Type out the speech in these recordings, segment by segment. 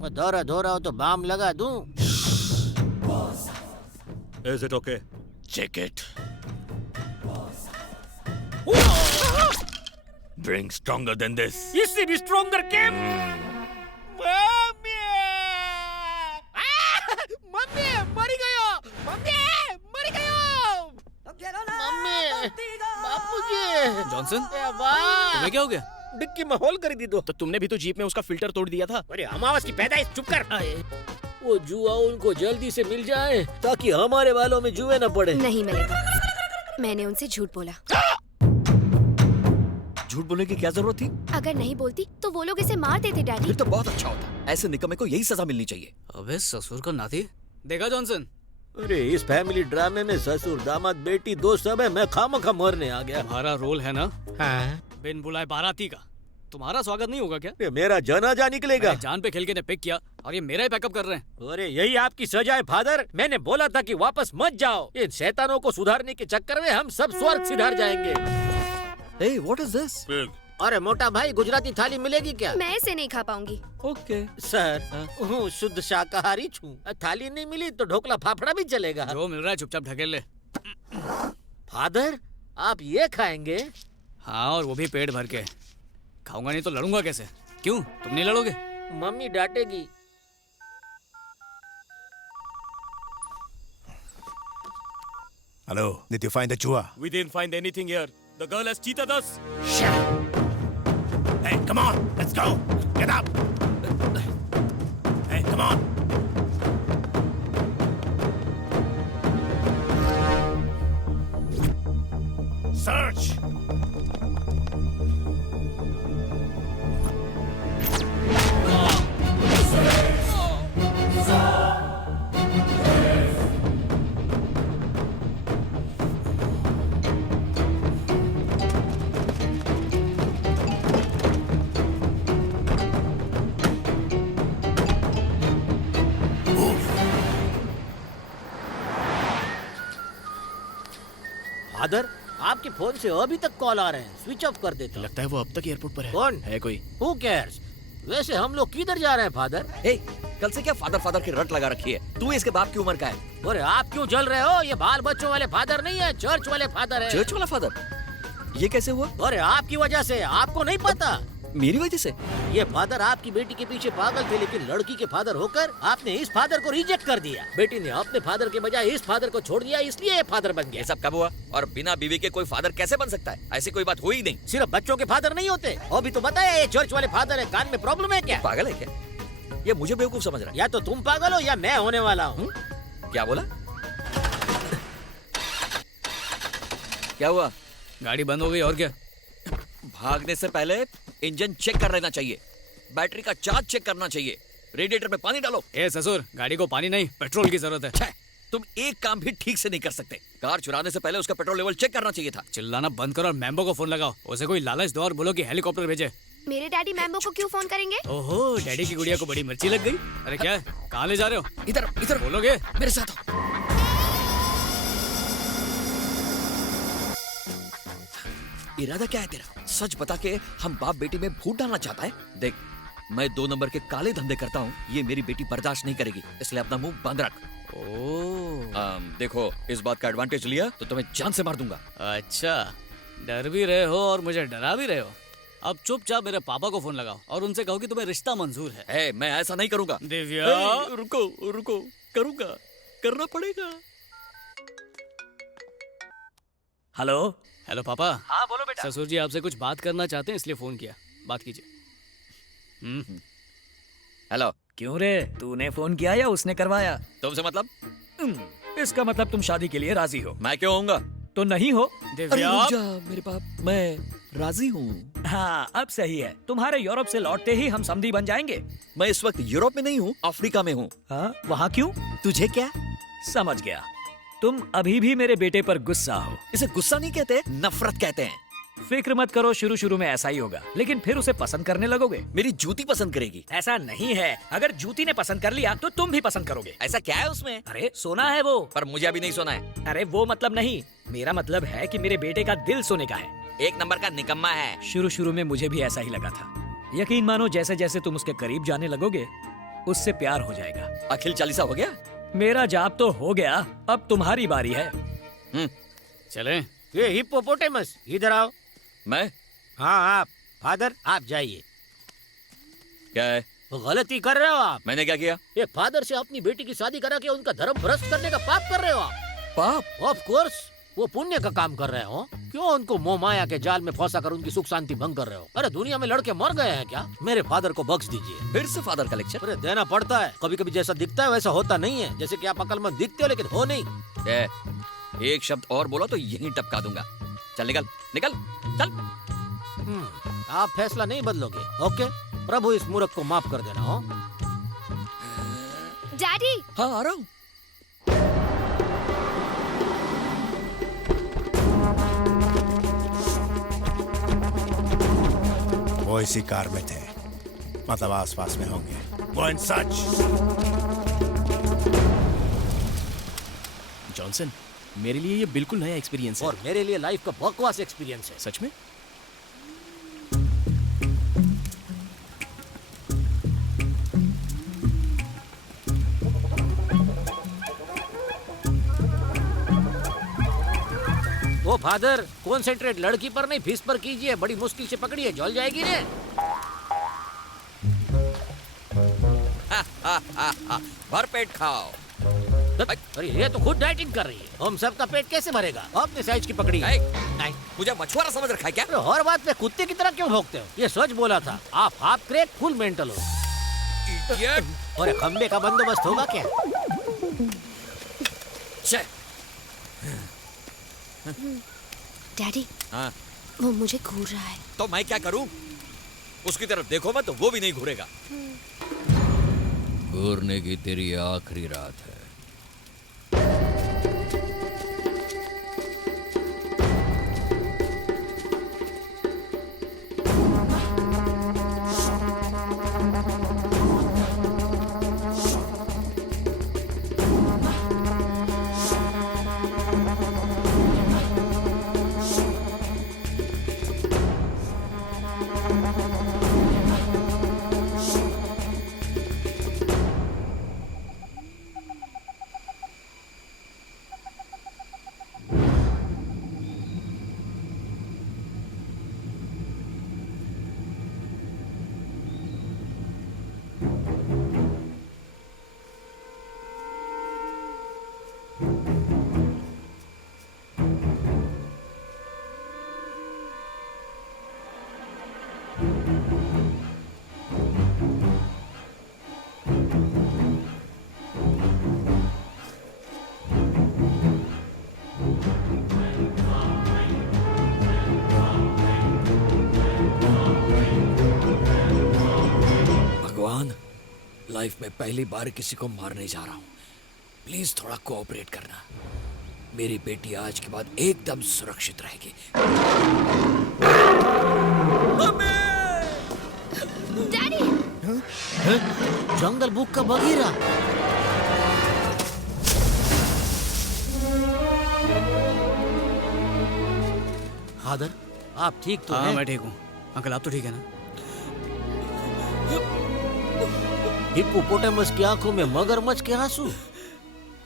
दौरा धोरा हो तो बाम लगा दूं। Is it okay? Check it. Drink stronger than this. इससे भी स्ट्रॉन्गर केम। मम्मी मम्मी मर गयो, मम्मी मर गयो, मम्मी, बापूजी, जॉनसन, ए वाह, तुम्हें क्या हो गया? डिक्की में होल कर दी दो। तो तुमने भी तो जीप में उसका फिल्टर तोड़ दिया था। अरे अमावस की पैदाइश, चुप कर। वो जुआ उनको जल्दी से मिल जाए ताकि हमारे बालों में जुए न पड़े। नहीं मिलेगा। मैंने उनसे झूठ बोला। झूठ बोलने की क्या जरूरत थी? अगर नहीं बोलती तो वो लोग इसे मार देते डैडी। फिर तो बहुत अच्छा होता। ऐसे निकम्मे को यही सजा मिलनी चाहिए। अबे ससुर का नाती। देखा जॉनसन? अरे इस फैमिली ड्रामे में ससुर दामाद बेटी दो सब है, मैं खामखा मरने आ गया। तुम्हारा रोल है ना हाँ? बिन बुलाए बाराती का। तुम्हारा स्वागत नहीं होगा क्या? ये मेरा जनाजा निकलेगा। जान पे खेल के ने पिक किया और ये मेरा ही बैकअप कर रहे हैं। अरे यही आपकी सजा है फादर। मैंने बोला था कि वापस मत जाओ। इन शैतानों को सुधारने के चक्कर में हम सब स्वर्ग सिधार जाएंगे। Hey, what is this? Pig. अरे मोटा भाई, गुजराती थाली मिलेगी क्या? मैं इसे नहीं खा पाऊंगी। Okay. सर, हूँ शुद्ध शाकाहारी छू। थाली नहीं मिली तो ढोकला फाफड़ा भी चलेगा। जो मिल रहा है चुपचाप ढकेल ले। फादर, आप ये खाएंगे? हाँ, और वो भी पेट भर के। खाऊंगा नहीं तो लड़ूंगा कैसे? क्यों, तुम नहीं लड़ोगे? Mummy डांटेगी। Hello, did you find the chua? We didn't find anything here. The girl has cheated us. Hey, come on, let's go. Get up. Hey, come on. Search. Father, आपके फोन से अभी तक कॉल आ रहे हैं, switch off कर देता हूं। लगता है वो अब तक एयरपोर्ट पर है। कौन है कोई? Who cares? वैसे हम लोग किधर जा रहे हैं फादर? ए, कल से क्या फादर फादर की रट लगा रखी है? तू इसके बाप की उम्र का है। अरे आप क्यों जल रहे हो? ये बाल बच्चों वाले फादर नहीं है, चर्च वाले फादर है। चर्च वाला फादर? ये कैसे हुआ? अरे आपकी वजह से, आपको नहीं पता? मेरी वजह से? ये फादर आपकी बेटी के पीछे पागल थे, लेकिन लड़की के फादर होकर आपने इस फादर को रिजेक्ट कर दिया। बेटी ने अपने फादर के बजाय इस फादर को छोड़ दिया, इसलिए ये फादर बन गया। ये सब कब हुआ? और बिना बीवी के कोई फादर कैसे बन सकता है? ऐसी कोई बात हुई ही नहीं। सिर्फ बच्चों के फादर नहीं होते। अभी तो बताया ये चर्च वाले फादर है। कान में प्रॉब्लम है क्या? पागल है क्या? ये मुझे बेवकूफ समझ रहा है। या तो तुम पागल हो या मैं होने वाला हूँ। क्या बोला? क्या हुआ? गाड़ी बंद हो गई और क्या? भागने से पहले इंजन चेक कर लेना चाहिए, बैटरी का चार्ज चेक करना चाहिए, रेडिएटर में पानी डालो। ए ससुर, गाड़ी को पानी नहीं पेट्रोल की जरूरत है। छे, तुम एक काम भी ठीक से नहीं कर सकते। कार चुराने से पहले उसका पेट्रोल लेवल चेक करना चाहिए था। चिल्लाना बंद करो और मैम्बो को फोन लगाओ। उसे कोई लालच दो और बोलो कि हेलीकॉप्टर भेजे। मेरे डैडी मैम्बो को क्यों फोन करेंगे? ओहो, डैडी की गुड़िया को बड़ी मिर्ची लग गई। अरे क्या है? कहाँ ले जा रहे हो? इधर इधर बोलोगे? मेरे साथ आओ। इरादा क्या है तेरा? सच बता के हम बाप बेटी में फूट डालना चाहता है? देख, मैं 2 नंबर के काले धंधे करता हूँ, ये मेरी बेटी बर्दाश्त नहीं करेगी, इसलिए अपना मुंह बंद रख। देखो, इस बात का एडवांटेज लिया तो तुम्हें जान से मार दूंगा। अच्छा, डर भी रहे हो और मुझे डरा भी रहे हो। अब चुपचाप मेरे पापा को फोन लगाओ और उनसे कहो कि तुम्हें रिश्ता मंजूर है। मैं ऐसा नहीं करूंगा। दिव्या, रुको रुको, करूंगा, करना पड़ेगा। हेलो हेलो पापा। हाँ बोलो बेटा। ससुर जी आपसे कुछ बात करना चाहते हैं, इसलिए फोन किया। बात कीजिए। हेलो। क्यों रे, तूने फोन किया या उसने करवाया? तुमसे मतलब? इसका मतलब तुम शादी के लिए राजी हो? मैं क्यों होऊंगा? तो नहीं हो? अरे रुक जा मेरे बाप, मैं राजी हूँ। हाँ, अब सही है। तुम्हारे यूरोप से लौटते ही हम समधी बन जाएंगे। मैं इस वक्त यूरोप में नहीं हूँ, अफ्रीका में हूँ। हाँ, वहाँ क्यों? तुझे क्या? समझ गया, तुम अभी भी मेरे बेटे पर गुस्सा हो। इसे गुस्सा नहीं कहते, नफरत कहते हैं। फिक्र मत करो, शुरू शुरू में ऐसा ही होगा, लेकिन फिर उसे पसंद करने लगोगे। मेरी जूती पसंद करेगी। ऐसा नहीं है, अगर जूती ने पसंद कर लिया तो तुम भी पसंद करोगे। ऐसा क्या है उसमें? अरे सोना है वो। पर मुझे अभी नहीं सोना है। अरे वो मतलब नहीं, मेरा मतलब है कि मेरे बेटे का दिल सोने का है। 1 नंबर का निकम्मा है। शुरू शुरू में मुझे भी ऐसा ही लगा था। यकीन मानो, जैसे जैसे तुम उसके करीब जाने लगोगे उससे प्यार हो जाएगा। अखिल चालीसा हो गया? मेरा जाप तो हो गया, अब तुम्हारी बारी है। चलें? ये हिप्पोपोटेमस इधर आओ। मैं? हाँ आप फादर आप जाइए। क्या है? वो गलती कर रहे हो आप। मैंने क्या किया? एक फादर से अपनी बेटी की शादी करा के उनका धर्म भ्रष्ट करने का पाप कर रहे हो आप। पाप? ऑफ कोर्स वो पुण्य का काम कर रहे हो। क्यों उनको मोह माया के जाल में फंसा कर उनकी सुख शांति भंग कर रहे हो? अरे दुनिया में लड़के मर गए हैं क्या? मेरे फादर को बख्श दीजिए। फिर से फादर का लेक्चर? अरे देना पड़ता है, कभी कभी जैसा दिखता है वैसा होता नहीं है। जैसे कि आप अकलमंद दिखते हो लेकिन हो नहीं। एक शब्द और बोला तो यहीं टपका दूंगा। चल निकल निकल चल। आप फैसला नहीं बदलोगे? ओके, प्रभु इस मूर्ख को माफ कर देना। हो डैडी। हाँ आ रहा हूँ। वो इसी कार में थे, मतलब आसपास में होंगे। वो इन सच। जॉनसन, मेरे लिए ये बिल्कुल नया एक्सपीरियंस है। और मेरे लिए लाइफ का बकवास एक्सपीरियंस है। सच में? ओ फादर, कॉन्सेंट्रेट लड़की पर नहीं फीस पर कीजिए। बड़ी मुश्किल से पकड़ी है, जल जाएगी ने। भर पेट खाओ। अरे ये तो खुद डाइटिंग कर रही है। हम सबका पेट कैसे भरेगा? अपने साइज की पकड़ी है। नहीं, मुझे मछुआरा समझ रखा है क्या? अरे हर बात पे कुत्ते की तरह क्यों भौंकते हो? ये सच बोला था। आप हाफ क्रैक फुल मेंटल हो। इडियट। और खंबे का बंदोबस्त होगा क्या? डैडी, हाँ वो मुझे घूर रहा है। तो मैं क्या करूं? उसकी तरफ देखो मत तो वो भी नहीं घूरेगा। घूरने की तेरी आखिरी रात है। लाइफ में पहली बार किसी को मारने जा रहा हूँ। प्लीज थोड़ा कोऑपरेट करना। मेरी बेटी आज के बाद एकदम सुरक्षित रहेगी। डैडी! जंगल बुक का बगीरा। फादर, आप ठीक तो हाँ हैं? मैं ठीक हूँ। अंकल आप तो ठीक है ना? हिप्पोपोटेमस की आंखों में मगरमच्छ के आंसू।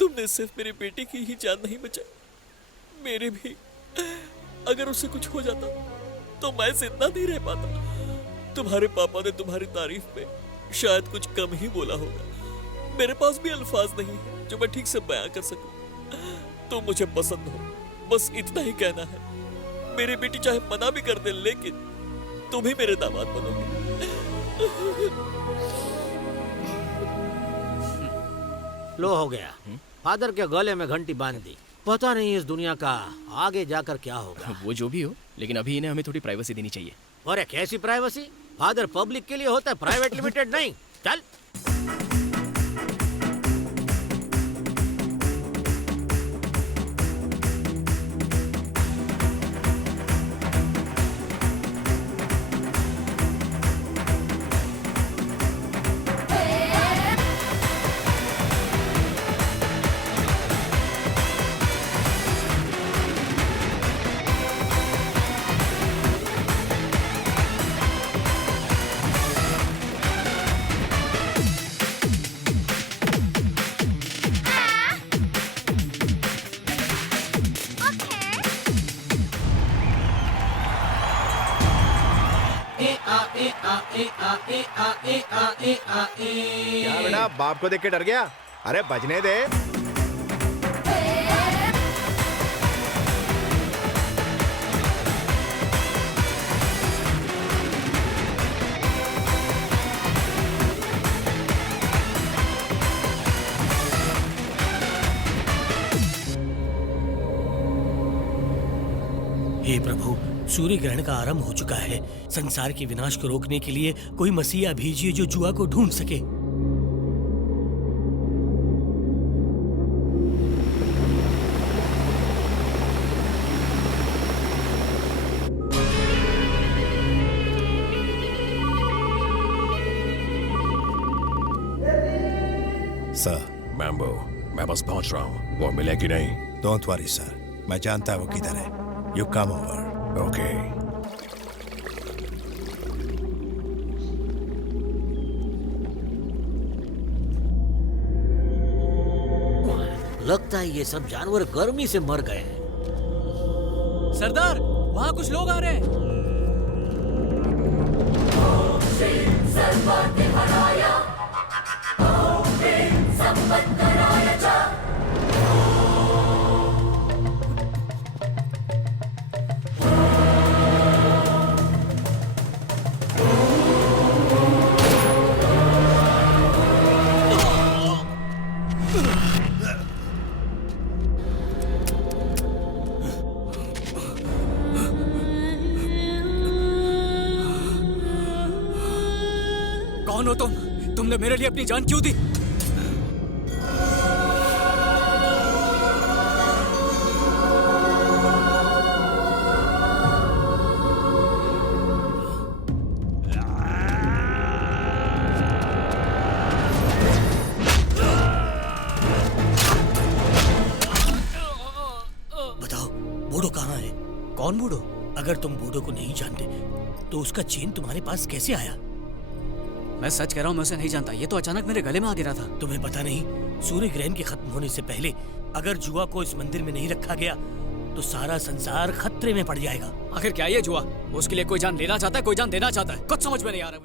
तुमने सिर्फ मेरी बेटी की ही जान नहीं बचाई, मेरी भी। अगर उसे कुछ हो जाता तो मैं जिंदा नहीं रह पाता। तुम्हारे पापा ने तुम्हारी तारीफ में शायद कुछ कम ही बोला होगा। मेरे पास भी अल्फाज नहीं है जो मैं ठीक से बयां कर सकूं। तुम मुझे पसंद हो, बस इतना ही कहना है। मेरी बेटी चाहे मना भी कर दे, लेकिन तुम ही मेरे दामाद बनोगे। लो हो गया। फादर के गले में घंटी बांध दी। पता नहीं इस दुनिया का आगे जाकर क्या होगा। वो जो भी हो, लेकिन अभी इन्हें हमें थोड़ी प्राइवेसी देनी चाहिए। अरे कैसी प्राइवेसी? फादर पब्लिक के लिए होता है, प्राइवेट लिमिटेड नहीं। चल। क्या बेटा बाप को देख के डर गया? अरे बजने दे। हे प्रभु, सूर्य ग्रहण का आरंभ हो चुका है। संसार के विनाश को रोकने के लिए कोई मसीहा भेजिए जो जुआ को ढूंढ सके। सर, मैम्बो, मैं बस पहुंच रहा हूँ। वो मिलेगी नहीं? डोंट वरी सर, मैं जानता है वो किधर है। You come over. ओके। लगता है ये सब जानवर गर्मी से मर गए हैं। सरदार, वहाँ कुछ लोग आ रहे हैं। कौन हो तुम? तुमने मेरे लिए अपनी जान क्यों दी? बताओ, बूढ़ो कहाँ है? कौन बूढ़ो? अगर तुम बूढ़ो को नहीं जानते तो उसका चेन तुम्हारे पास कैसे आया? मैं सच कह रहा हूँ, मैं उसे नहीं जानता। ये तो अचानक मेरे गले में आ गिरा था। तुम्हें पता नहीं, सूर्य ग्रहण के खत्म होने से पहले अगर जुआ को इस मंदिर में नहीं रखा गया तो सारा संसार खतरे में पड़ जाएगा। आखिर क्या ये जुआ? उसके लिए कोई जान लेना चाहता है, कोई जान देना चाहता है। कुछ समझ में नहीं आ रहा मुझे।